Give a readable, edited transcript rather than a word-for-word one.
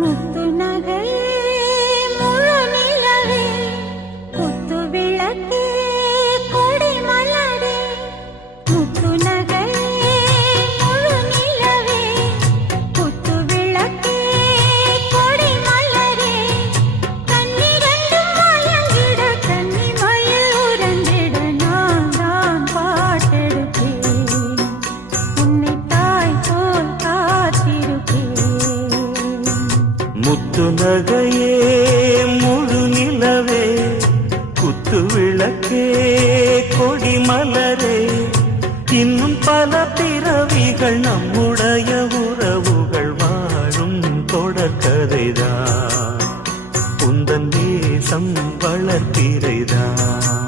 முத்து நகையே முழு நிலவே குத்து விளக்கே கொடி மலரே முத்து நகையே முழு நிலவே குத்து விளக்கே கொடி மலரே கண்ணிரண்டும் மயங்கிட கன்னி மயில் உறங்கிட நான் தான் பாட்டெடுப்பேன் உன்னை தாய் போல் காத்திருப்பேன் முத்து நகையே முழு நிலவே குத்து விளக்கே கொடி மலரே இன்னும் பல பிறவிகள் நம்முடைய உறவுகள் வாழும் தொடர்கதைதான் உந்தன் நேசம் வளர்த்திரைதான்